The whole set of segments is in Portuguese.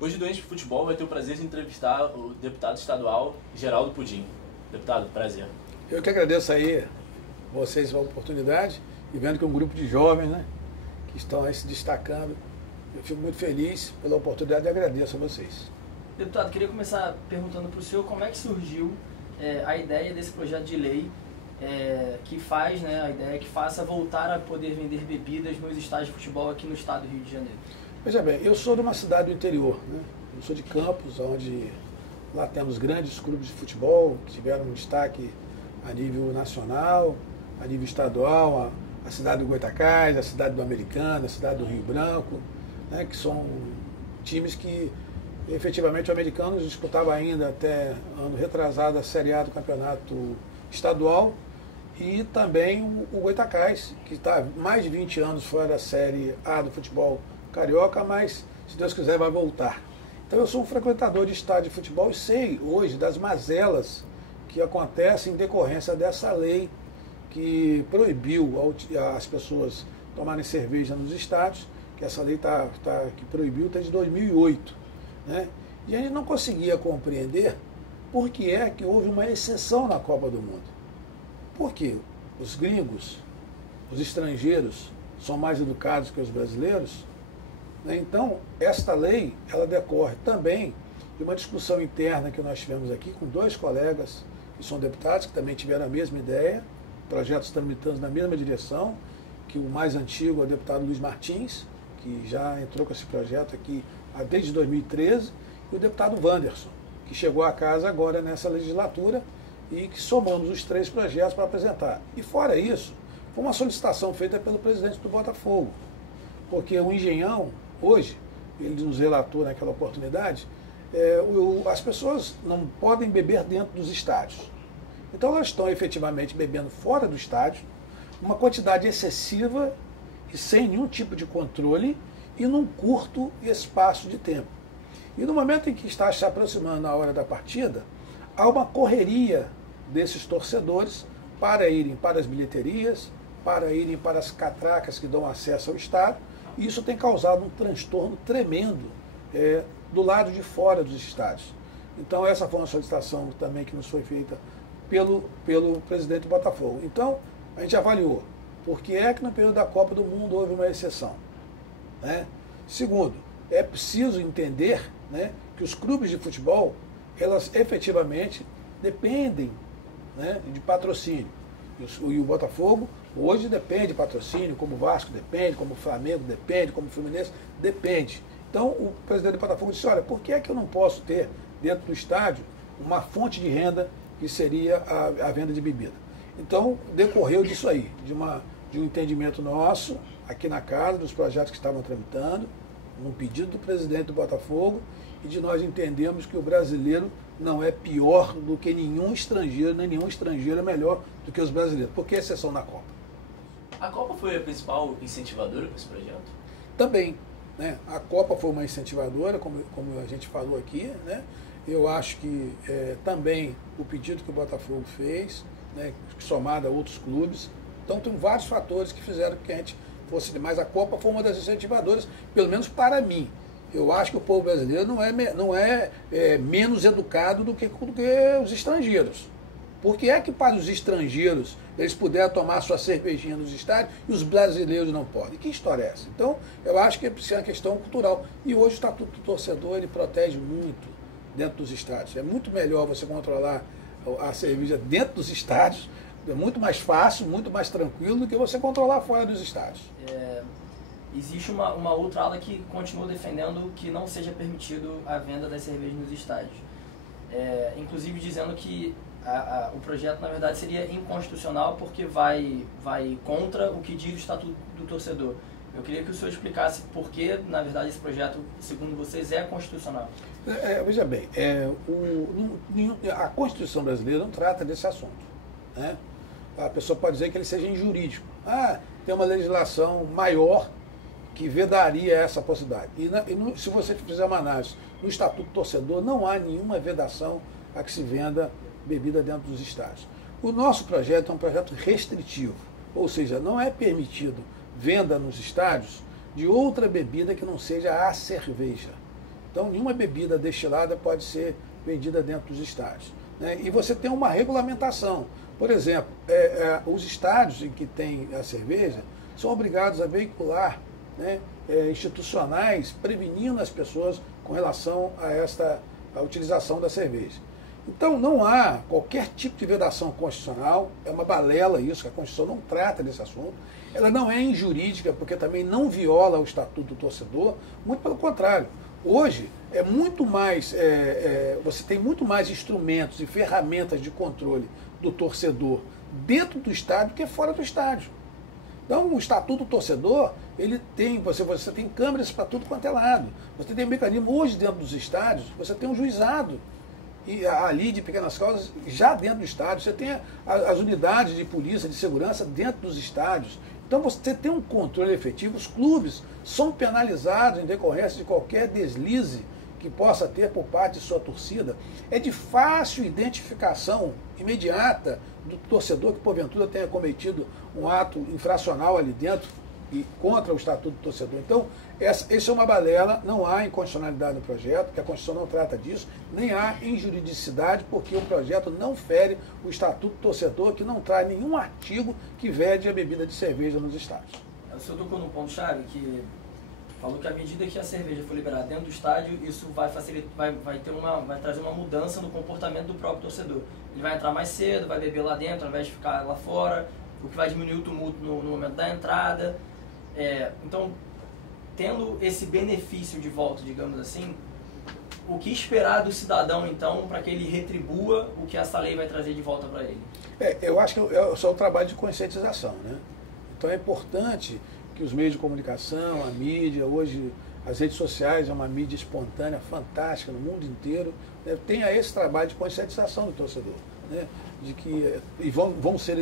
Hoje, Doentes de Futebol vai ter o prazer de entrevistar o deputado estadual Geraldo Pudim. Deputado, prazer. Eu que agradeço aí vocês a oportunidade e vendo que um grupo de jovens, né, que estão aí se destacando. Eu fico muito feliz pela oportunidade e agradeço a vocês. Deputado, queria começar perguntando para o senhor como é que surgiu a ideia desse projeto de lei que faz, né, a ideia que faça voltar a poder vender bebidas nos estádios de futebol aqui no estado do Rio de Janeiro. Veja bem, eu sou de uma cidade do interior, né? Eu sou de Campos, onde lá temos grandes clubes de futebol que tiveram um destaque a nível nacional, a nível estadual, a cidade do Goitacás, a cidade do Americano, a cidade do Rio Branco, né? Que são times que efetivamente o Americano disputava ainda até ano retrasado a Série A do campeonato estadual, e também o Goitacás, que está mais de 20 anos fora da Série A do futebol carioca, mas se Deus quiser vai voltar. Então eu sou um frequentador de estádio de futebol e sei hoje das mazelas que acontecem em decorrência dessa lei que proibiu as pessoas tomarem cerveja nos estádios, que essa lei que proibiu desde 2008. Né? E a gente não conseguia compreender por que é que houve uma exceção na Copa do Mundo. Por quê? Os gringos, os estrangeiros, são mais educados que os brasileiros. Então, esta lei, ela decorre também de uma discussão interna que nós tivemos aqui com dois colegas que são deputados, que também tiveram a mesma ideia, projetos tramitando na mesma direção, que o mais antigo é o deputado Luiz Martins, que já entrou com esse projeto aqui desde 2013, e o deputado Wanderson, que chegou à casa agora nessa legislatura, e que somamos os três projetos para apresentar. E fora isso, foi uma solicitação feita pelo presidente do Botafogo, porque o Engenhão, hoje, ele nos relatou naquela oportunidade, as pessoas não podem beber dentro dos estádios. Então elas estão efetivamente bebendo fora do estádio, uma quantidade excessiva e sem nenhum tipo de controle e num curto espaço de tempo. E no momento em que está se aproximando a hora da partida, há uma correria desses torcedores para irem para as bilheterias, para irem para as catracas que dão acesso ao estádio, e isso tem causado um transtorno tremendo do lado de fora dos estádios. Então essa foi uma solicitação também que nos foi feita pelo presidente do Botafogo. Então a gente avaliou por que é que no período da Copa do Mundo houve uma exceção. Né? Segundo, é preciso entender, né, que os clubes de futebol, elas efetivamente dependem, né, de patrocínio. E o Botafogo hoje depende de patrocínio, como o Vasco depende, como o Flamengo depende, como o Fluminense depende. Então o presidente do Botafogo disse, olha, por que é que eu não posso ter dentro do estádio uma fonte de renda que seria a venda de bebida? Então decorreu disso aí, de um entendimento nosso, aqui na casa, dos projetos que estavam tramitando, num pedido do presidente do Botafogo, e de nós entendemos que o brasileiro não é pior do que nenhum estrangeiro, nem nenhum estrangeiro é melhor do que os brasileiros. Por que exceção na Copa? A Copa foi a principal incentivadora para esse projeto? Também. Né? A Copa foi uma incentivadora, como a gente falou aqui. Né? Eu acho que também o pedido que o Botafogo fez, né, somado a outros clubes. Então tem vários fatores que fizeram que a gente fosse... Mas a Copa foi uma das incentivadoras, pelo menos para mim. Eu acho que o povo brasileiro não é menos educado do que os estrangeiros. Por que é que para os estrangeiros eles puderam tomar sua cervejinha nos estádios e os brasileiros não podem? Que história é essa? Então, eu acho que é uma questão cultural. E hoje o Estatuto do Torcedor ele protege muito dentro dos estádios. É muito melhor você controlar a cerveja dentro dos estádios, é muito mais fácil, muito mais tranquilo do que você controlar fora dos estádios. Existe uma outra ala que continua defendendo que não seja permitido a venda das cervejas nos estádios. Inclusive dizendo que o projeto, na verdade, seria inconstitucional porque vai contra o que diz o Estatuto do Torcedor. Eu queria que o senhor explicasse por que, na verdade, esse projeto, segundo vocês, é constitucional. Veja bem, a Constituição brasileira não trata desse assunto. Né? A pessoa pode dizer que ele seja injurídico. Tem uma legislação maior que vedaria essa possibilidade. Se você fizer uma análise no Estatuto do Torcedor, não há nenhuma vedação a que se venda bebida dentro dos estádios. O nosso projeto é um projeto restritivo, ou seja, não é permitido venda nos estádios de outra bebida que não seja a cerveja. Então, nenhuma bebida destilada pode ser vendida dentro dos estádios, né? E você tem uma regulamentação. Por exemplo, os estádios em que tem a cerveja são obrigados a veicular, né, institucionais prevenindo as pessoas com relação a utilização da cerveja. Então não há qualquer tipo de vedação constitucional, é uma balela isso, que a Constituição não trata desse assunto, ela não é injurídica porque também não viola o Estatuto do Torcedor, muito pelo contrário. Hoje é muito mais, você tem muito mais instrumentos e ferramentas de controle do torcedor dentro do estádio que fora do estádio. Então, o Estatuto do Torcedor, ele tem, você tem câmeras para tudo quanto é lado. Você tem um mecanismo, hoje dentro dos estádios, você tem um juizado. E ali de pequenas causas, já dentro do estádio, você tem as unidades de polícia, de segurança dentro dos estádios. Então você tem um controle efetivo, os clubes são penalizados em decorrência de qualquer deslize que possa ter por parte de sua torcida. É de fácil identificação imediata do torcedor que porventura tenha cometido um ato infracional ali dentro e contra o Estatuto do Torcedor. Então, essa é uma balela, não há inconstitucionalidade no projeto, porque a Constituição não trata disso, nem há injuridicidade, porque o projeto não fere o Estatuto do Torcedor, que não traz nenhum artigo que vede a bebida de cerveja nos estádios. O senhor tocou num ponto-chave que falou que à medida que a cerveja for liberada dentro do estádio, isso vai facilitar, vai trazer uma mudança no comportamento do próprio torcedor. Ele vai entrar mais cedo, vai beber lá dentro, ao invés de ficar lá fora, o que vai diminuir o tumulto no momento da entrada. Então, tendo esse benefício de volta, digamos assim, o que esperar do cidadão, então, para que ele retribua o que essa lei vai trazer de volta para ele? Eu acho que é só o trabalho de conscientização, né? Então é importante que os meios de comunicação, a mídia, hoje as redes sociais é uma mídia espontânea, fantástica no mundo inteiro, né, tenha esse trabalho de conscientização do torcedor, né, de que vão ser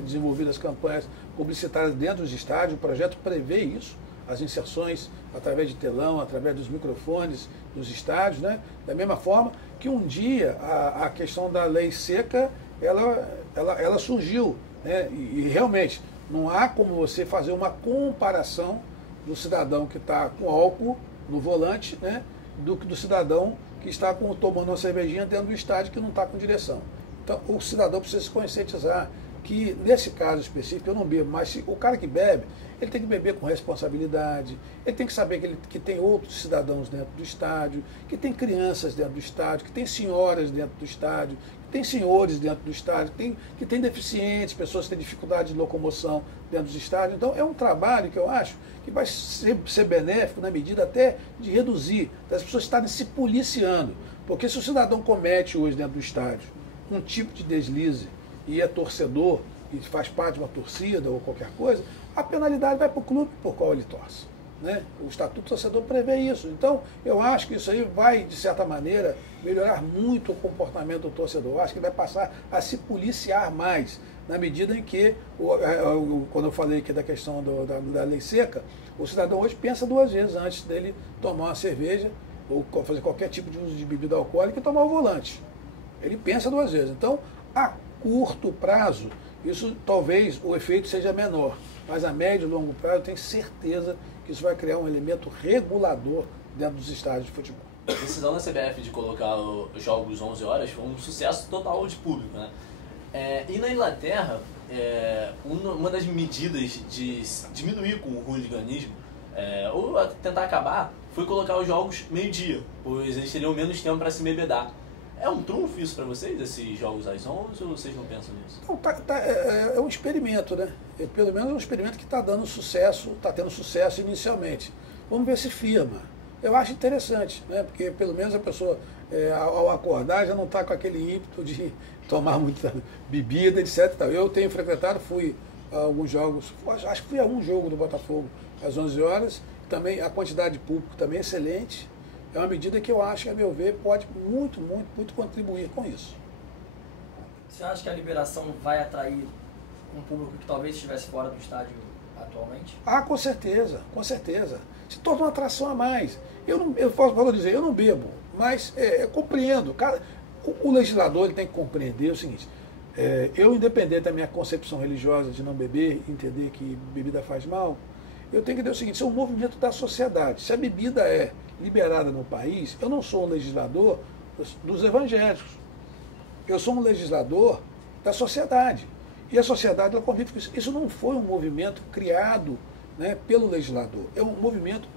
desenvolvidas campanhas publicitárias dentro dos estádios, o projeto prevê isso, as inserções através de telão, através dos microfones dos estádios, né, da mesma forma que um dia a questão da lei seca, ela surgiu, né, e realmente não há como você fazer uma comparação do cidadão que está com álcool no volante, né, do cidadão que está tomando uma cervejinha dentro do estádio que não está com direção. Então o cidadão precisa se conscientizar que nesse caso específico eu não bebo, mas se o cara que bebe, ele tem que beber com responsabilidade, ele tem que saber que tem outros cidadãos dentro do estádio, que tem crianças dentro do estádio, que tem senhoras dentro do estádio, que tem senhores dentro do estádio, que tem deficientes, pessoas que têm dificuldade de locomoção dentro dos estádios. Então é um trabalho que eu acho que vai ser benéfico na medida até de reduzir, das pessoas estarem se policiando. Porque se o cidadão comete hoje dentro do estádio um tipo de deslize e é torcedor e faz parte de uma torcida ou qualquer coisa, a penalidade vai para o clube por qual ele torce, né? O Estatuto do Torcedor prevê isso. Então, eu acho que isso aí vai, de certa maneira, melhorar muito o comportamento do torcedor. Eu acho que vai passar a se policiar mais, na medida em que, quando eu falei aqui da questão da lei seca, o cidadão hoje pensa duas vezes antes dele tomar uma cerveja ou fazer qualquer tipo de uso de bebida alcoólica e tomar o volante. Ele pensa duas vezes. Então, a curto prazo, isso talvez o efeito seja menor, mas a médio e longo prazo eu tenho certeza que isso vai criar um elemento regulador dentro dos estádios de futebol. A decisão da CBF de colocar os jogos 11 horas foi um sucesso total de público, né? E na Inglaterra, uma das medidas de diminuir com o hooliganismo, ou tentar acabar, foi colocar os jogos meio-dia, pois eles teriam menos tempo para se embebedar. É um trunfo isso para vocês, esses jogos às 11, ou vocês não pensam nisso? Não, é um experimento, né? Pelo menos é um experimento que está dando sucesso, está tendo sucesso inicialmente. Vamos ver se firma. Eu acho interessante, né? Porque pelo menos a pessoa, ao acordar, já não está com aquele ímpeto de tomar muita bebida, etc. Eu tenho frequentado, fui a alguns jogos, acho que fui a um jogo do Botafogo às 11 horas, também a quantidade de público também é excelente. É uma medida que eu acho que, a meu ver, pode muito, muito, muito contribuir com isso. Você acha que a liberação vai atrair um público que talvez estivesse fora do estádio atualmente? Ah, com certeza, com certeza. Se torna uma atração a mais. Eu posso dizer, eu não bebo, mas compreendo. O legislador ele tem que compreender o seguinte, eu, independente da minha concepção religiosa de não beber, entender que bebida faz mal, eu tenho que entender o seguinte, isso é um movimento da sociedade. Se a bebida é liberada no país, eu não sou um legislador dos evangélicos. Eu sou um legislador da sociedade. E a sociedade ela convive com isso. Isso não foi um movimento criado, né, pelo legislador. É um movimento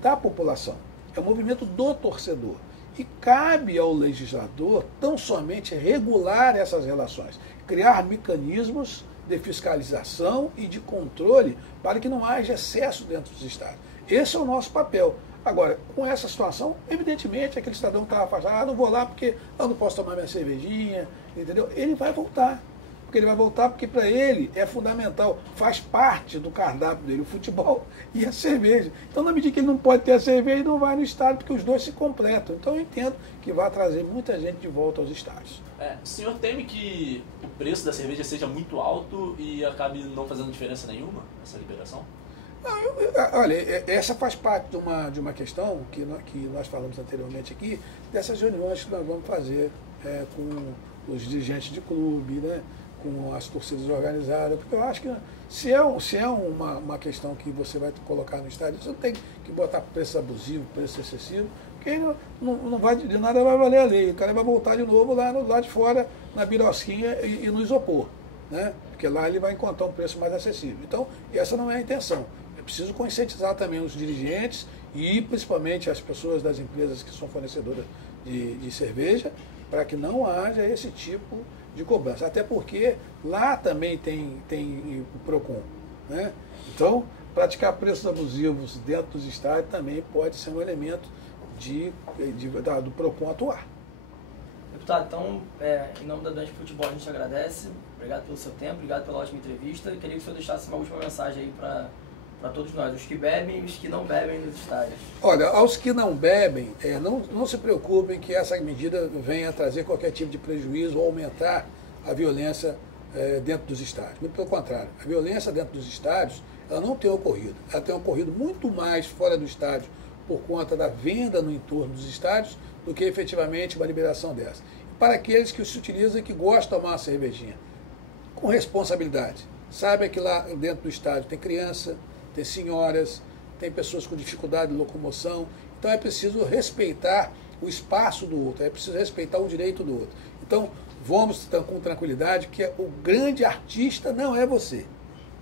da população. É um movimento do torcedor. E cabe ao legislador tão somente regular essas relações, criar mecanismos de fiscalização e de controle para que não haja excesso dentro dos estádios. Esse é o nosso papel. Agora, com essa situação, evidentemente, aquele cidadão que estava afastado, não vou lá porque eu não posso tomar minha cervejinha, entendeu? Ele vai voltar. Porque ele vai voltar porque para ele é fundamental, faz parte do cardápio dele, o futebol e a cerveja. Então, na medida que ele não pode ter a cerveja, ele não vai no estádio, porque os dois se completam. Então, eu entendo que vai trazer muita gente de volta aos estádios. O senhor teme que o preço da cerveja seja muito alto e acabe não fazendo diferença nenhuma, essa liberação? Não, olha, essa faz parte de uma questão que nós falamos anteriormente aqui, dessas reuniões que nós vamos fazer com os dirigentes de clube, né? Com as torcidas organizadas, porque eu acho que se é uma questão que você vai colocar no estádio, você não tem que botar preço abusivo, preço excessivo, porque não vai, de nada vai valer a lei. O cara vai voltar de novo lá de fora, na birosquinha e no isopor, né? Porque lá ele vai encontrar um preço mais acessível. Então, essa não é a intenção. É preciso conscientizar também os dirigentes e principalmente as pessoas das empresas que são fornecedoras de cerveja, para que não haja esse tipo de cobrança. Até porque lá também tem o PROCON, né? Então, praticar preços abusivos dentro dos estádios também pode ser um elemento do PROCON atuar. Deputado, então, em nome da Dante Futebol, a gente agradece. Obrigado pelo seu tempo, obrigado pela ótima entrevista. Eu queria que o senhor deixasse uma última mensagem aí para todos nós, os que bebem e os que não bebem nos estádios. Olha, aos que não bebem, não se preocupem que essa medida venha trazer qualquer tipo de prejuízo ou aumentar a violência dentro dos estádios. Muito pelo contrário, a violência dentro dos estádios, ela não tem ocorrido. Ela tem ocorrido muito mais fora do estádio por conta da venda no entorno dos estádios do que efetivamente uma liberação dessa. Para aqueles que se utilizam e que gostam de tomar uma cervejinha, com responsabilidade. Saiba que lá dentro do estádio tem criança, tem senhoras, tem pessoas com dificuldade de locomoção. Então é preciso respeitar o espaço do outro, é preciso respeitar o direito do outro. Então vamos com tranquilidade que o grande artista não é você.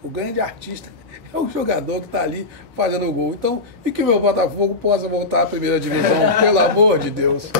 O grande artista é o jogador que está ali fazendo o gol. Então, e que o meu Botafogo possa voltar à primeira divisão, pelo amor de Deus.